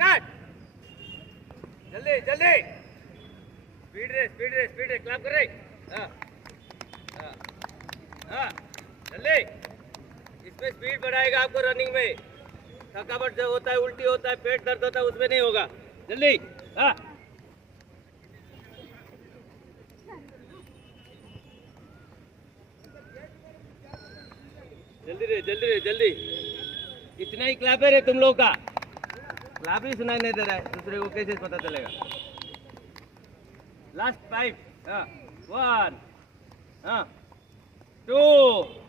Start. जल्दी जल्दी, speed रे, क्लैप कर रहे। हाँ हाँ हाँ, जल्दी। इसमें स्पीड बढ़ाएगा आपको रनिंग में। थकावट जब होता है, उल्टी होता है, पेट दर्द होता है, उसमें नहीं होगा। जल्दी। हाँ, जल्दी। इतना ही क्लैप है रे तुम लोग का। क्लैप ही सुनाई नहीं दे रहा है, दूसरे को कैसे पता चलेगा। लास्ट 5, 1, 2